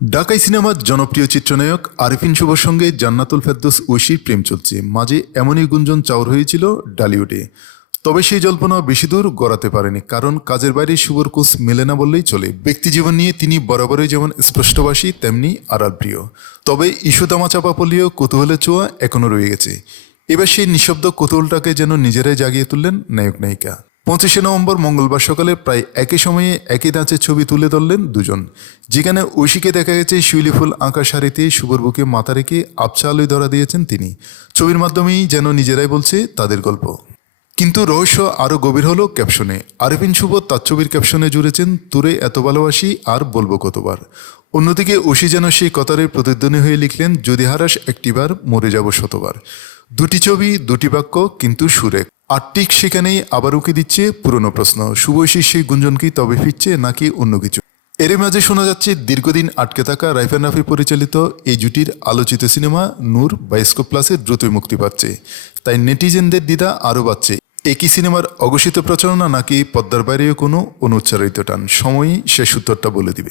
ঢাকাই সিনেমার জনপ্রিয় চিত্রনায়ক আরিফিন শুভর সঙ্গে জান্নাতুল ফেরদৌস ঐশীর প্রেম চলছে। মাঝে এমনই গুঞ্জন চাউর হয়েছিল ডালিউডে। তবে সেই জল্পনা বেশি দূর গড়াতে পারেনি, কারণ কাজের বাইরে শুভর কোচ মেলে না বললেই চলে। ব্যক্তিজীবন নিয়ে তিনি বরাবরই যেমন স্পষ্টভাষী, তেমনি আড়াল প্রিয়। তবে ইস্যু দামাচাপা পড়লেও কৌতূহলের ছোঁয়া এখনও রয়ে গেছে। এবার সেই নিঃশব্দ কৌতূহলটাকে যেন নিজেরাই জাগিয়ে তুললেন নায়ক নায়িকা। 25শে নভেম্বর মঙ্গলবার সকালে প্রায় একই সময়ে একই ধাঁচের ছবি তুলে ধরলেন দুজন, যেখানে ঐশীকে দেখা গেছে শিউলি ফুল আঁকা শাড়িতে শুভর বুকে মাথা রেখে আবছা আলোয় ধরা দিয়েছেন তিনি। ছবির মাধ্যমেই যেন নিজেরাই বলছে তাদের গল্প। কিন্তু রহস্য আরও গভীর হলো ক্যাপশনে। আরিফিন শুভ তার ছবির ক্যাপশনে জুড়েছেন, তোরে এত ভালোবাসি আর বলবো কতবার। অন্যদিকে ঐশী যেন সেই কথারের প্রতিধ্বনি হয়ে লিখলেন, যদি হারাস একটিবার মরে যাব শতবার। দুটি ছবি, দুটি বাক্য, কিন্তু সুরে। আর ঠিক সেখানেই আবার উকি দিচ্ছে পুরনো প্রশ্ন, শুভৈশীর সেই গুঞ্জন কি তবে ফিরছে নাকি অন্য কিছু? এর মাঝে শোনা যাচ্ছে দীর্ঘদিন আটকে থাকা রাইফান রাফি পরিচালিত এই জুটির আলোচিত সিনেমা নূর বায়োস্কোপ প্লাসে দ্রুতই মুক্তি পাচ্ছে। তাই নেটিজেনদের দ্বিধা আরও বাড়ছে। একই সিনেমার অঘোষিত প্রচারণা নাকি পদ্মার বাইরেও কোনো অনুচ্চারিত টান? সময়ই শেষ উত্তরটা বলে দিবে।